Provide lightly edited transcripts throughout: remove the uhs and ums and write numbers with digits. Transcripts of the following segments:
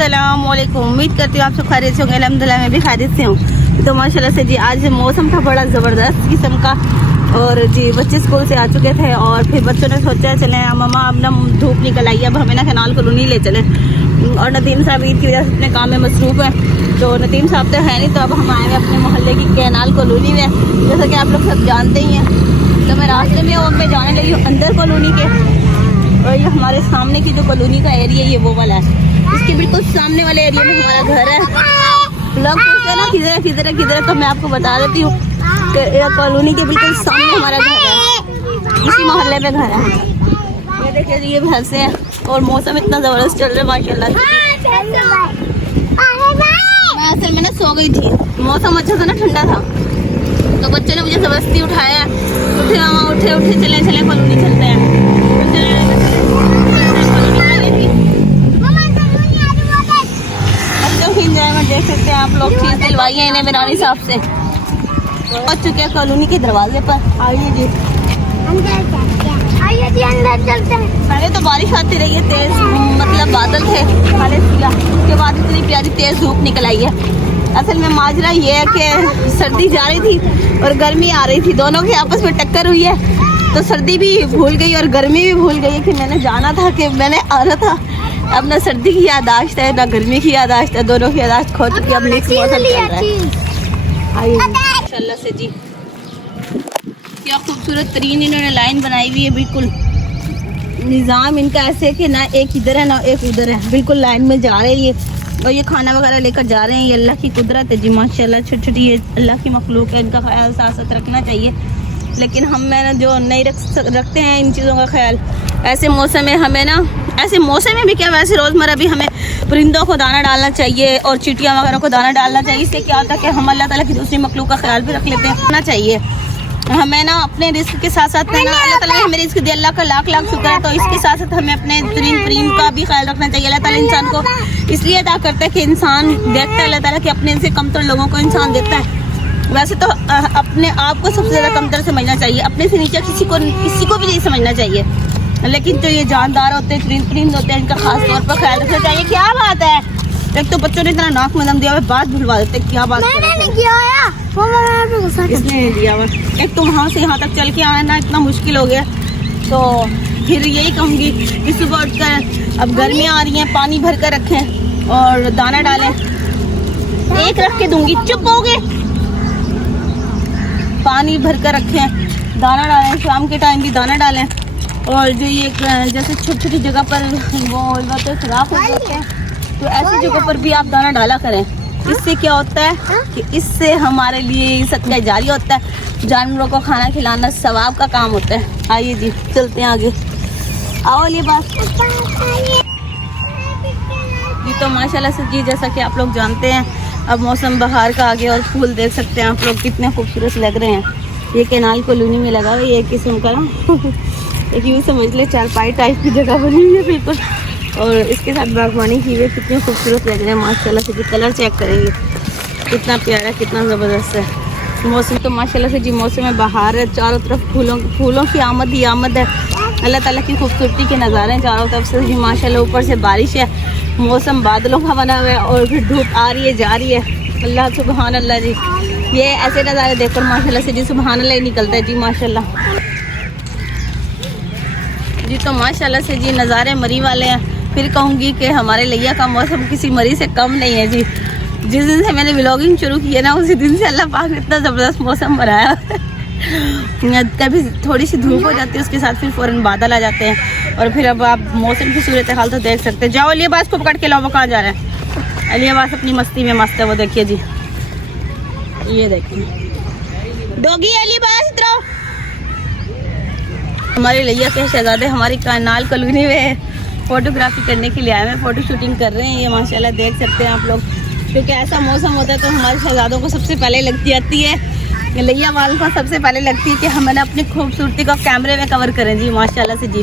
अस्सलाम वालेकुम। उम्मीद करती हूँ आप सब खैरियत से होंगे। अल्हम्दुलिल्लाह मैं भी खैरियत से हूँ। तो माशाल्लाह से जी आज मौसम था बड़ा ज़बरदस्त किस्म का, और जी बच्चे स्कूल से आ चुके थे और फिर बच्चों ने सोचा चले मम्मा अब ना धूप निकल आई, अब हमें ना कैनाल कॉलोनी ले चले। और नदीम साहब ईद की वजह से अपने काम में मसरूफ़ है, तो नदीम साहब तो है नहीं, तो अब हम आए हैं अपने मोहल्ले की कैनाल कॉलोनी में, जैसा कि आप लोग सब जानते ही हैं। तो मैं रास्ते में अब मैं जाने लगी हूँ अंदर कॉलोनी के, और ये हमारे सामने की जो कॉलोनी का एरिया ये वो वाला है, इसके बिल्कुल सामने वाले एरिया में हमारा घर है। लोग पूछते हैं ना किधर है किधर है किधर है, तो मैं आपको बता देती हूँ कि कॉलोनी के बिल्कुल सामने हमारा घर है, इसी मोहल्ले में घर है। ये देखिए ये भैंसे हैं और मौसम इतना ज़बरदस्त चल रहा है माशाल्लाह। मैं असल में ना सो गई थी, मौसम अच्छा था ना, ठंडा था, तो बच्चे ने मुझे ज़बरदस्ती उठाया, उठे मामा उठे उठे चले चले कॉलोनी चलते हैं। इंजॉयमेंट देख सकते हैं आप लोग, चीज़ दिलवाई है इन्हें मेरानी साहब से। पहुंच चुके हैं कॉलोनी के दरवाजे पर। आइए जी आइए जी अंदर चलते हैं। पहले तो बारिश आती रही है तेज, मतलब बादल थे काले सिला, उसके बाद इतनी प्यारी तेज धूप निकल आई है। असल में माजरा ये है कि सर्दी जा रही थी और गर्मी आ रही थी, दोनों की आपस में टक्कर हुई है, तो सर्दी भी भूल गई और गर्मी भी भूल गई कि मैंने जाना था, कि मैंने आना था। अब ना सर्दी की यादाश्त है ना गर्मी की यादाश्त है, दोनों की यादाश्त खो चुकी है। अब नेक्स्ट मौसम चल रहा है। आइए माशाल्लाह से जी क्या खूबसूरत तरीन इन्होंने लाइन बनाई हुई है, बिल्कुल निज़ाम इनका ऐसे है कि ना एक इधर है ना एक उधर है, बिल्कुल लाइन में जा रहे हैं ये, और ये खाना वगैरह लेकर जा रहे हैं। ये अल्लाह की कुदरत है जी माशाल्लाह, छोटी छोटी ये अल्लाह की मखलूक है, इनका ख्याल साथ साथ रखना चाहिए, लेकिन हम ना जो नहीं रखते हैं इन चीज़ों का ख्याल। ऐसे मौसम में हमें ना, ऐसे मौसम में भी क्या वैसे रोज़मर्रा भी हमें परिंदों को दाना डालना चाहिए और चींटियाँ वगैरह को दाना डालना चाहिए। इससे क्या होता है कि हम अल्लाह ताला की दूसरी मखलूक का ख्याल भी रख लेते हैं। होना चाहिए हमें ना अपने रिस्क के साथ साथ ना, अल्लाह ताला ने हमें रिस्क दिया, अल्लाह का लाख लाख शुक्र है, तो इसके साथ साथ हमें अपने तरीन का भी ख्याल रखना चाहिए। अल्लाह ताला इंसान को इसलिए अदा करता है कि इंसान देखता है अल्लाह ताला कि अपने से कमतर लोगों को इंसान देता है। वैसे तो अपने आप को सबसे ज़्यादा कमतर समझना चाहिए, अपने से नीचे किसी को भी नहीं समझना चाहिए, लेकिन जो ये जानदार होते हैं परिंद होते हैं इनका खास तौर पर ख्याल रखना चाहिए। क्या बात है, एक तो बच्चों ने इतना नाक में दम दिया हुआ, बात भुलवा देते क्या बात इसने दिया हुआ। एक तो वहाँ से यहाँ तक चल के आना इतना मुश्किल हो गया, तो फिर यही कहूँगी कि सुबह उठकर अब गर्मियाँ आ रही हैं, पानी भर कर रखें और दाना डालें। एक रख के दूंगी, चुप हो गए, पानी भर कर रखें, दाना डालें, शाम के टाइम भी दाना डालें। और जो ये जैसे छोटी छोटी जगह पर वो तो खराब हो जाते हैं, तो ऐसी जगह पर भी आप दाना डाला करें। इससे क्या होता है कि इससे हमारे लिए सदका जारी होता है, जानवरों को खाना खिलाना सवाब का काम होता है। आइए जी चलते हैं आगे। आओ ये बात जी, तो माशाल्लाह से जी जैसा कि आप लोग जानते हैं अब मौसम बहार का आ गया और फूल देख सकते हैं आप लोग कितने खूबसूरत लग रहे हैं। ये कैनाल कॉलोनी में लगा हुआ है, ये किस्म का ना एक यूँ समझ ले चारपाई टाइप की जगह बनी हुई है बिल्कुल, और इसके साथ बागवानी की हुई है, कितने खूबसूरत लग रहे हैं माशाल्लाह से जी। कलर चेक करेंगे कितना प्यारा कितना ज़बरदस्त है मौसम। तो माशाल्लाह से जी मौसम में बहार है, चारों तरफ फूलों की आमद ही आमद है। अल्लाह ताला की खूबसूरती के नज़ारे हैं चारों तरफ से जी माशाल्लाह। ऊपर से बारिश है, मौसम बादलों का बना हुआ है और फिर धूप आ रही है जा रही है। अल्लाह सुबहान अल्लाह जी, ये ऐसे नज़ारे देखकर माशाल्लाह से जी सुबहान अल्लाह ही निकलता है जी माशाल्लाह जी। तो माशाल्लाह से जी नज़ारे मरी वाले हैं। फिर कहूँगी कि हमारे लिया का मौसम किसी मरी से कम नहीं है जी। जिस दिन से मैंने व्लॉगिंग शुरू की है ना, उसी दिन से अल्लाह पाक ने इतना ज़बरदस्त मौसम बनाया कभी थोड़ी सी धूप हो जाती है, उसके साथ फिर फ़ौरन बादल आ जाते हैं, और फिर अब आप मौसम की सूरत हाल तो देख सकते हैं। जाओ अलियाबाज को पकड़ के लाओ, वो कहाँ जा रहा है? अलियाबाज अपनी मस्ती में मस्त है, वो देखिए जी, ये देखिए डॉगी अलियाबाज इधर आओ। हमारे लिया के शहजादे हमारी कैनाल कॉलोनी में फ़ोटोग्राफी करने के लिए आए हैं, फ़ोटो शूटिंग कर रहे हैं। ये माशाल्लाह देख सकते हैं आप लोग, क्योंकि ऐसा मौसम होता है तो हमारे शहजादों को सबसे पहले लगती आती है, लिया वालों को सबसे पहले लगती है कि हम ना अपनी खूबसूरती को कैमरे में कवर करें जी माशाल्लाह से जी।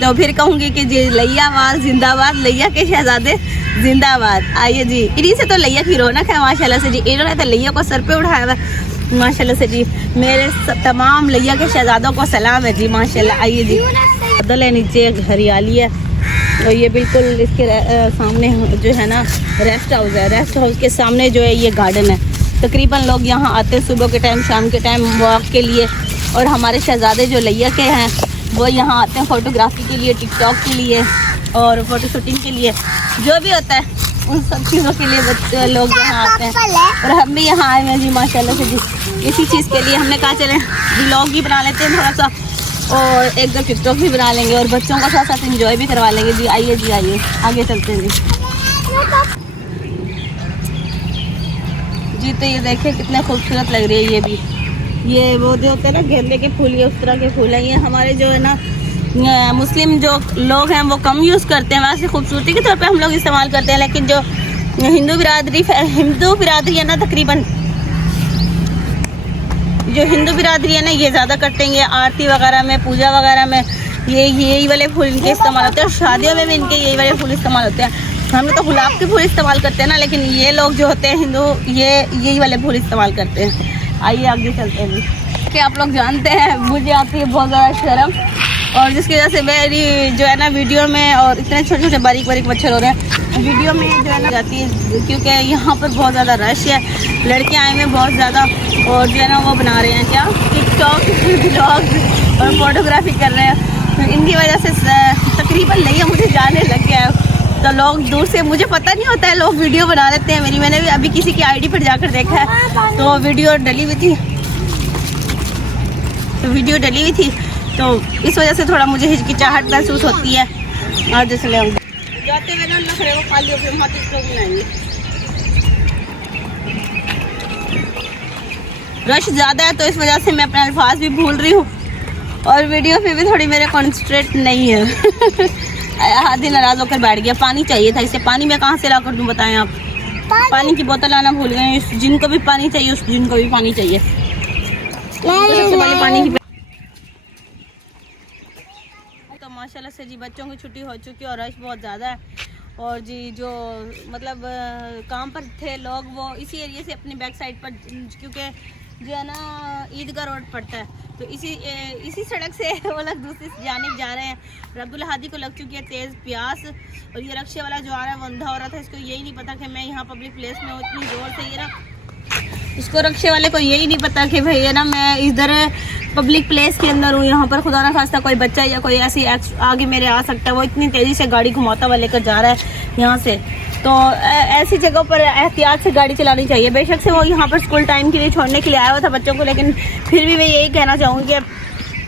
तो फिर कहूँगी कि जी लिया वाल जिंदाबाद, लिया के शहजादे जिंदाबाद। आइए जी, इन्हीं से तो लिया की रौनक है माशाल्लाह से जी। इन्होंने तो लिया को सर पे उठाया हुआ माशाल्लाह से जी। मेरे तमाम लिया के शहजादों को सलाम है जी माशाल्लाह। आइए जी, बादल है नीचे, हरियाली है, और ये बिल्कुल इसके सामने जो है ना रेस्ट हाउस है। रेस्ट हाउस के सामने जो है ये गार्डन है। तकरीबन लोग यहाँ आते हैं सुबह के टाइम, शाम के टाइम वॉक के लिए। और हमारे शहजादे जो लैया के हैं वो यहाँ आते हैं फ़ोटोग्राफी के लिए, टिकटॉक के लिए और फ़ोटो शूटिंग के लिए, जो भी होता है उन सब चीज़ों के लिए बच्चे लोग यहाँ आते हैं। और हम भी यहाँ आए हैं जी माशाल्लाह से जी, इसी चीज़ के लिए। हमने कहा चलें व्लॉग भी बना लेते हैं थोड़ा सा और एक दो टिकटॉक भी बना लेंगे और बच्चों का साथ साथ इंजॉय भी करवा लेंगे जी। आइए जी, आइए आगे चलते हैं जी। तो ये देखिए कितने खूबसूरत लग रही है ये भी। ये वो जो होते हैं ना गेंदे के फूल, ये उस तरह के फूल हैं। ये हमारे जो है ना मुस्लिम जो लोग हैं वो कम यूज़ करते हैं, वैसे खूबसूरती के तौर पे हम लोग इस्तेमाल करते हैं। लेकिन जो हिंदू बिरादरी है ना, तकरीबन जो हिंदू बिरादरी है ना, ये ज़्यादा करते हैं। ये आरती वगैरह में, पूजा वगैरह में यही वाले फूल इनके इस्तेमाल होते हैं। और शादियों में भी इनके यही वाले फूल इस्तेमाल होते हैं। हम लोग तो गुलाब के फूल इस्तेमाल करते हैं ना, लेकिन ये लोग जो होते हैं हिंदू, ये यही वाले फूल इस्तेमाल करते हैं। आइए आगे चलते हैं कि आप लोग जानते हैं मुझे आती है बहुत ज़्यादा शर्म, और जिसकी वजह से मेरी जो है ना वीडियो में, और इतने छोटे छोटे बारीक बारीक मच्छर हो रहे हैं वीडियो में जो है ना जाती है, क्योंकि यहाँ पर बहुत ज़्यादा रश है। लड़के आए हुए बहुत ज़्यादा और जो है ना वो बना रहे हैं क्या टिकटॉक व्लॉग और फोटोग्राफी कर रहे हैं। तो इनकी वजह से तकरीबन नहीं है, मुझे जाने लग गया है। तो लोग दूर से, मुझे पता नहीं होता है, लोग वीडियो बना लेते हैं मेरी। मैंने भी अभी किसी की आईडी पर जाकर देखा है तो वीडियो डली हुई थी, तो इस वजह से थोड़ा मुझे हिचकिचाहट महसूस होती है। और जैसे लोग जाते हुए ना नखरे वो खाली होकर वहाँ टिकटॉक बनाएंगे। रश ज़्यादा है तो इस वजह से मैं अपने अल्फाज भी भूल रही हूँ और वीडियो पे भी थोड़ी मेरे कॉन्सेंट्रेट नहीं है। हाथ ही नाराज होकर बैठ गया। पानी चाहिए था इसे, पानी मैं कहाँ से ला कर दूँ बताएं आप। पानी की बोतल आना भूल गए। जिनको भी पानी चाहिए उस जिनको भी पानी चाहिए सबसे पहले पानी की। तो माशाल्लाह से जी बच्चों की छुट्टी हो चुकी है और रश बहुत ज़्यादा है। और जी जो मतलब काम पर थे लोग वो इसी एरिया से अपनी बैक साइड पर, क्योंकि जो है ना ईदगाह रोड पड़ता है, तो इसी सड़क से वो लोग दूसरी जानिब जा रहे हैं। रब्दुल हादी को लग चुकी है तेज़ प्यास, और ये रक्शे वाला जो आ रहा है वो अंधा हो रहा था। इसको यही नहीं पता कि मैं यहाँ पब्लिक प्लेस में हूँ, इतनी जोर से ये ना, इसको रक्शे वाले को यही नहीं पता कि भाई है ना मैं इधर पब्लिक प्लेस के अंदर हूँ। यहाँ पर खुदा ना खास्ता कोई बच्चा या कोई ऐसी आगे मेरे आ सकता है। वो इतनी तेज़ी से गाड़ी घुमाता हुआ लेकर जा रहा है यहाँ से। तो ऐसी जगहों पर एहतियात से गाड़ी चलानी चाहिए। बेशक से वो यहाँ पर स्कूल टाइम के लिए छोड़ने के लिए आया हुआ था बच्चों को, लेकिन फिर भी मैं यही कहना चाहूँगी कि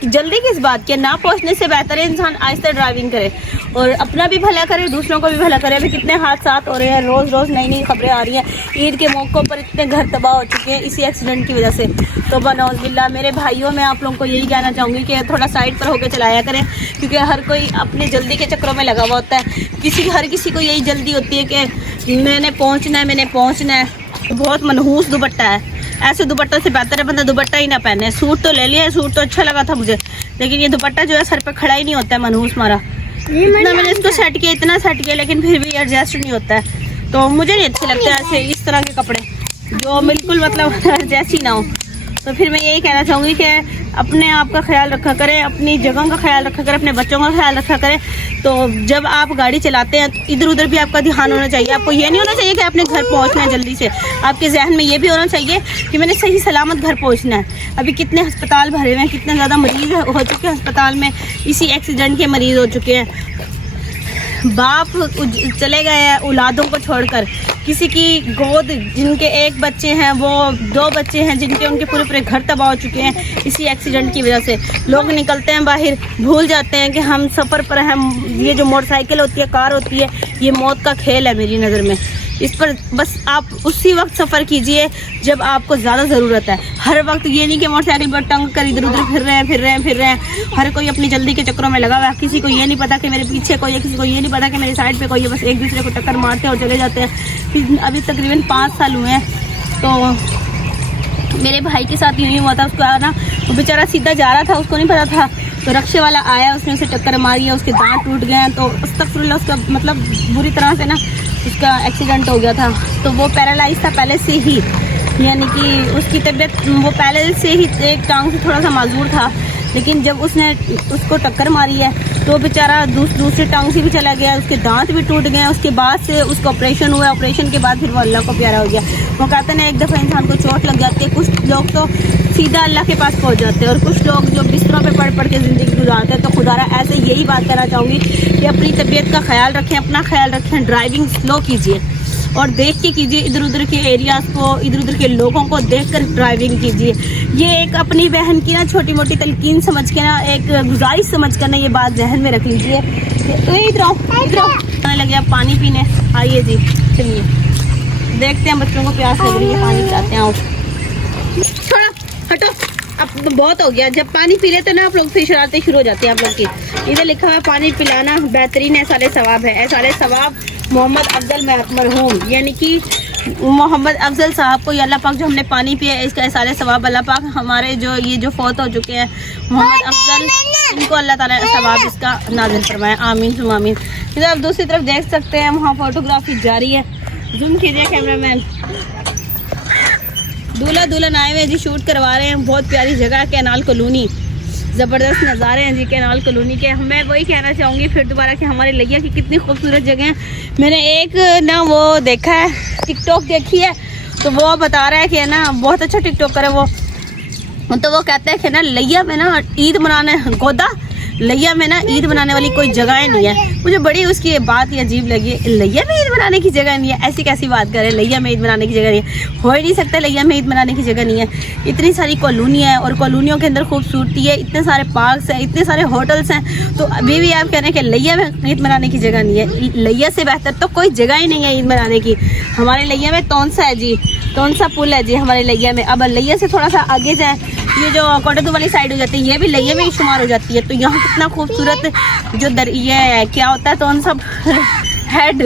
जल्दी किस बात की, ना पहुँचने से बेहतर है इंसान आहिस्ता ड्राइविंग करे और अपना भी भला करे, दूसरों को भी भला करे। अभी कितने हादसा हो रहे हैं, रोज़ रोज़ नई नई खबरें आ रही हैं। ईद के मौक़ों पर इतने घर तबाह हो चुके हैं इसी एक्सीडेंट की वजह से। तो बनौज़बिल्ला मेरे भाइयों, मैं आप लोगों को यही कहना चाहूँगी कि थोड़ा साइड पर होकर चलाया करें, क्योंकि हर कोई अपने जल्दी के चक्करों में लगा हुआ होता है। हर किसी को यही जल्दी होती है कि मैंने पहुँचना है। बहुत मनहूस दुपट्टा है, ऐसे दुपट्टों से बेहतर है बंदा दुपट्टा ही ना पहने। सूट तो ले लिया है, सूट तो अच्छा लगा था मुझे, लेकिन ये दुपट्टा जो है सर पे खड़ा ही नहीं होता है, मनहूस मारा। इतना मैंने इसको सेट किया, लेकिन फिर भी एडजस्ट नहीं होता है। तो मुझे नहीं अच्छे लगते ऐसे इस तरह के कपड़े जो बिल्कुल मतलब एडजस्ट ही ना हो। तो फिर मैं यही कहना चाहूँगी कि अपने आप का ख्याल रखा करें, अपनी जगह का ख्याल रखा करें, अपने बच्चों का ख्याल रखा करें। तो जब आप गाड़ी चलाते हैं तो इधर उधर भी आपका ध्यान होना चाहिए। आपको ये नहीं होना चाहिए कि अपने घर पहुंचना है जल्दी से, आपके जहन में ये भी होना चाहिए कि मैंने सही सलामत घर पहुंचना है। अभी कितने अस्पताल भरे हुए हैं, कितने ज़्यादा मरीज़ हो चुके हैं अस्पताल में, इसी एक्सीडेंट के मरीज़ हो चुके हैं। बाप चले गए हैं औलादों को छोड़कर, किसी की गोद जिनके एक बच्चे हैं वो 2 बच्चे हैं जिनके उनके पूरे घर तबाह हो चुके हैं इसी एक्सीडेंट की वजह से। लोग निकलते हैं बाहर, भूल जाते हैं कि हम सफ़र पर हैं। ये जो मोटरसाइकिल होती है, कार होती है, ये मौत का खेल है मेरी नज़र में। इस पर बस आप उसी वक्त सफ़र कीजिए जब आपको ज़्यादा ज़रूरत है। हर वक्त ये नहीं कि मोटरसाइकिल पर टंग कर इधर उधर फिर रहे हैं। हर कोई अपनी जल्दी के चक्करों में लगा हुआ है। किसी को ये नहीं पता कि मेरे पीछे कोई है, किसी को ये नहीं पता कि मेरी साइड पे कोई है। बस एक दूसरे को टक्कर मारते हैं और चले जाते हैं। फिर अभी तकरीबन 5 साल हुए हैं। तो मेरे भाई के साथ यूँ हुआ था, उसको आना, वो बेचारा सीधा जा रहा था, उसको नहीं पता था। तो रक्शे वाला आया, उसने उसे टक्कर मारी है, उसके दांत टूट गए हैं। तो अस्तगफुरुल्लाह, उसका मतलब बुरी तरह से ना उसका एक्सीडेंट हो गया था। तो वो पैरालाइज था पहले से ही, यानी कि उसकी तबीयत, वो पहले से ही एक टांग से थोड़ा सा माजूर था। लेकिन जब उसने उसको टक्कर मारी है तो बेचारा दूसरी टांग से भी चला गया, उसके दांत भी टूट गए। उसके बाद से उसका ऑपरेशन हुआ, ऑपरेशन के बाद फिर वो अल्लाह को प्यारा हो गया। वो कहते हैं एक दफ़ा इंसान को चोट लग जाती है, कुछ लोग तो सीधा अल्लाह के पास पहुंच जाते हैं, और कुछ लोग जो बिस्तरों पे पढ़ के ज़िंदगी गुजारते हैं। तो खुदारा ऐसे यही बात करना चाहूँगी कि अपनी तबीयत का ख्याल रखें, अपना ख्याल रखें, ड्राइविंग स्लो कीजिए और देख के कीजिए, इधर उधर के एरियाज़ को, इधर उधर के लोगों को देखकर ड्राइविंग कीजिए। ये एक अपनी बहन की ना छोटी मोटी तलकीन समझ के ना, एक गुजारिश समझ कर ना, ये बात जहन में रख लीजिए। तो इधर आओ आने लगे आप पानी पीने, आइए जी, चलिए देखते हैं, बच्चों को प्यास लग रही है, पानी पिलाते हैं। आओ थोड़ा हटो, अब तो बहुत हो गया। जब पानी पी लेते ना आप लोग फिर शरारतें शुरू हो जाती हैं आप लोग की। इधर लिखा हुआ पानी पिलाना बेहतरीन एहसाले सवाब है। एहसाले सवाब मोहम्मद अफजल मरहूम, यानी कि मोहम्मद अफजल साहब को अल्लाह पाक जो हमने पानी पिया इसका एहसाले सवाब अल्लाह पाक हमारे जो ये जो फौत हो चुके हैं मोहम्मद अफजल, इनको अल्लाह ताला सवाब इसका नाज़िल फरमाए, आमीन सुम आमीन। इधर आप दूसरी तरफ देख सकते हैं, वहाँ फोटोग्राफी जारी है। जूम कीजिए कैमरामैन। दूल्हा दुल्हन आए हुए जी, शूट करवा रहे हैं। बहुत प्यारी जगह है कैनाल कॉलोनी, ज़बरदस्त नज़ारे हैं जी कैनाल कॉलोनी के। मैं वही कहना चाहूँगी फिर दोबारा कि हमारे लिया की कितनी खूबसूरत जगह है। मैंने एक ना वो देखा है, टिकटॉक देखी है, तो वो बता रहा है कि ना बहुत अच्छा टिकटॉकर है वो। तो वो कहता है कि ना लिया में ना ईद मनाने, गोदा लिया में ना ईद मनाने वाली कोई जगह नहीं है। मुझे बड़ी उसकी बात ही अजीब लगी, लिया में ईद मनाने की जगह नहीं है, ऐसी कैसी बात करे, लिया में ईद मनाने की जगह नहीं है, हो ही नहीं सकता लिया में ईद मनाने की जगह नहीं है। इतनी सारी कॉलोनी है और कॉलोनियों के अंदर खूबसूरती है, इतने सारे पार्क्स हैं, इतने सारे होटल्स हैं, तो अभी भी आप कह रहे हैं कि लिया में ईद मनाने की जगह नहीं है। लिया से बेहतर तो कोई जगह ही नहीं है ईद मनाने की। हमारे लिया में तौनसा है जी, तौनसा पुल है जी हमारे लिया में। अब लिया से थोड़ा सा आगे जाए, ये जो कोटदू वाली साइड हो जाती है, ये भी लिया में ही शुमार हो जाती है। तो यहाँ कितना खूबसूरत जो ये क्या होता है, तौनसा हेड,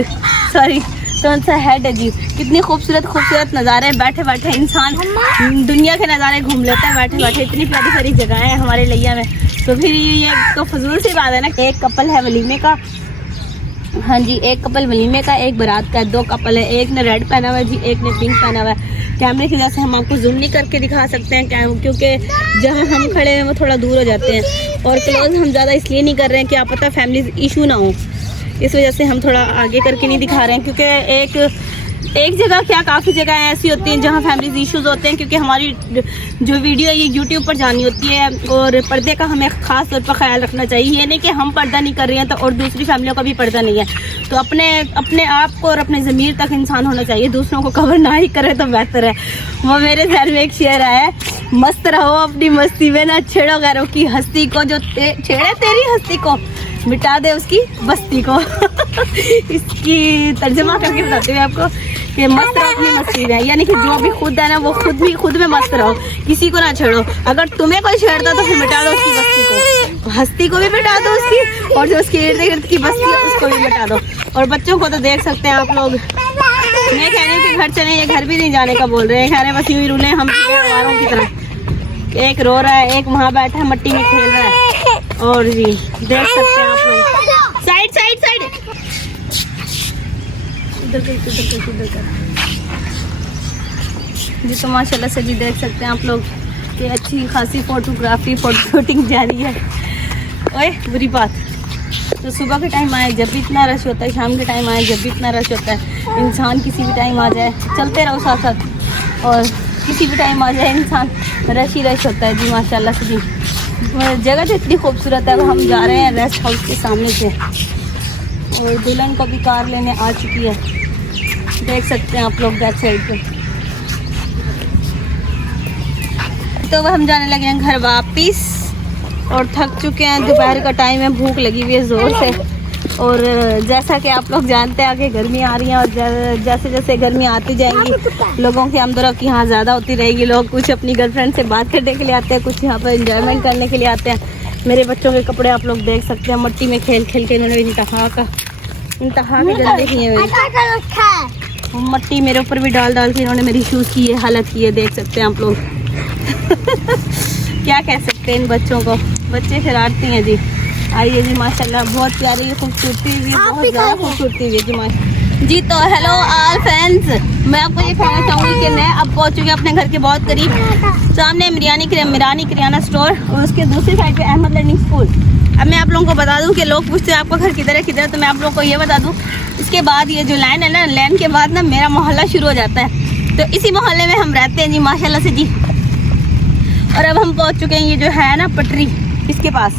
सॉरी तौनसा हेड है जी। कितनी खूबसूरत नज़ारे, बैठे बैठे इंसान दुनिया के नज़ारे घूम लेता है बैठे बैठे। इतनी प्यारी सारी जगह है हमारे लिया में। तो फिर ये तो फजूल सी बात है ना। एक कपल है वलीमे का, हाँ जी, एक कपल वलीमे का, एक बारात का, दो कपल है। एक ने रेड पहना हुआ है जी, एक ने पिंक पहना हुआ है। कैमरे की वजह से हम आपको जूम नहीं करके दिखा सकते हैं क्योंकि जहाँ हम खड़े हैं वो थोड़ा दूर हो जाते हैं, और क्लोज हम ज़्यादा इसलिए नहीं कर रहे हैं कि आप पता फैमिली इशू ना हो, इस वजह से हम थोड़ा आगे करके नहीं दिखा रहे हैं। क्योंकि एक जगह क्या, काफ़ी जगह ऐसी होती हैं जहाँ फैमिली इश्यूज़ होते हैं, क्योंकि हमारी जो वीडियो ये यूट्यूब पर जानी होती है, और पर्दे का हमें ख़ास तौर पर ख्याल रखना चाहिए। ये नहीं कि हम पर्दा नहीं कर रहे हैं तो और दूसरी फैमिलियों का भी पर्दा नहीं है। तो अपने आप को और अपने ज़मीर तक इंसान होना चाहिए, दूसरों को कवर ना ही करे तो बेहतर है। वो मेरे ध्यान में एक शेर आया है, मस्त रहो अपनी मस्ती में, ना छेड़ो गैरों की हस्ती को, जो छेड़े तेरी हस्ती को मिटा दे उसकी बस्ती को। इसकी तर्जुमा करके बताती हूँ आपको कि मस्त रहो अपनी मस्ती में, यानी कि जो भी खुद है ना वो खुद में मस्त रहो, किसी को ना छेड़ो। अगर तुम्हें कोई छेड़ता तो फिर मिटा दो उसकी बस्ती को, हस्ती को भी मिटा दो उसकी, और जो उसकी इर्द गिर्द की बस्ती है उसको भी मिटा दो। और बच्चों को तो देख सकते हैं आप लोग, मैं कह रही हूँ कि घर चले, ये घर भी नहीं जाने का बोल रहे हैं, कह रहे बस यूँ ही रूले हम परिवारों की तरह। एक रो रहा है, एक वहाँ बैठा है मट्टी में खेल रहा है, और जी देख सकते हैं आप लोग। साइड साइड साइड जी। तो माशाल्लाह से जी देख सकते हैं आप लोग कि अच्छी खासी फोटो शूटिंग जारी है। ओए बुरी बात, तो सुबह के टाइम आए जब भी इतना रश होता है, शाम के टाइम आए जब भी इतना रश होता है, इंसान किसी भी टाइम आ जाए, चलते रहो साथ साथ, और किसी भी टाइम आ जाए इंसान, रश ही रश होता है जी माशाल्लाह से जी। जगह तो इतनी खूबसूरत है। अब हम जा रहे हैं रेस्ट हाउस के सामने से, और दुल्हन को भी कार लेने आ चुकी है, देख सकते हैं आप लोग बैक साइड पे। तो हम जाने लगे हैं घर वापिस, और थक चुके हैं, दोपहर का टाइम है, भूख लगी हुई है ज़ोर से। और जैसा कि आप लोग जानते हैं आगे गर्मी आ रही है, और जैसे जैसे गर्मी आती जाएंगी लोगों की आमदोरफ्त यहाँ ज़्यादा होती रहेगी। लोग कुछ अपनी गर्लफ्रेंड से बात करने के लिए आते हैं, कुछ यहाँ पर एंजॉयमेंट करने के लिए आते हैं। मेरे बच्चों के कपड़े आप लोग देख सकते हैं, मिट्टी में खेल खेल के इन्होंने इंतहा के गंदे किए मेरे, मिट्टी मेरे ऊपर भी डाल के इन्होंने मेरी शूज़ की ये हालत की है, देख सकते हैं आप लोग। क्या कह सकते हैं इन बच्चों को, बच्चे शरारती हैं जी। आइए जी माशाल्लाह बहुत प्यारी खूबसूरती भी, बहुत ज़्यादा खूबसूरती भी जी माशा जी। तो हेलो ऑल फ्रेंड्स, मैं आपको ये कहना चाहूँगी कि मैं अब पहुँच चुकी हूँ अपने घर के बहुत करीब। सामने मिरानी किराना स्टोर, और उसके दूसरी साइड पे अहमद लर्निंग स्कूल। अब मैं आप लोगों को बता दूं कि लोग पूछते हैं आपका घर किधर है, तो मैं आप लोगों को ये बता दूं, इसके बाद ये जो लाइन है ना, लाइन के बाद ना मेरा मोहल्ला शुरू हो जाता है। तो इसी मोहल्ले में हम रहते हैं जी, माशाल्लाह से जी। और अब हम पहुंच चुके हैं ये जो है ना पटरी, इसके पास।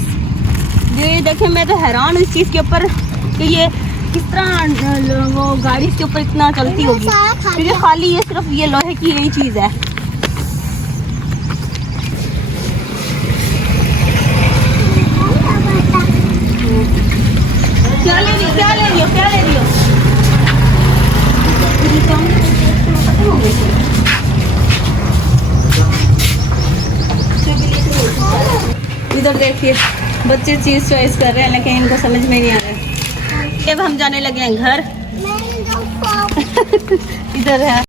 ये देखें, मैं तो हैरान हूँ इस चीज़ के ऊपर कि ये किस तरह वो गाड़ी इसके ऊपर इतना चलती होगी, क्योंकि खाली ये सिर्फ ये लोहे की यही चीज़ है। क्या ले रही हो, क्या ले रही हो, क्या ले रही हो? इधर देखिए, बच्चे चीज चॉइस कर रहे हैं लेकिन इनको समझ में नहीं आ रहा है। अब हम जाने लगे हैं घर। इधर है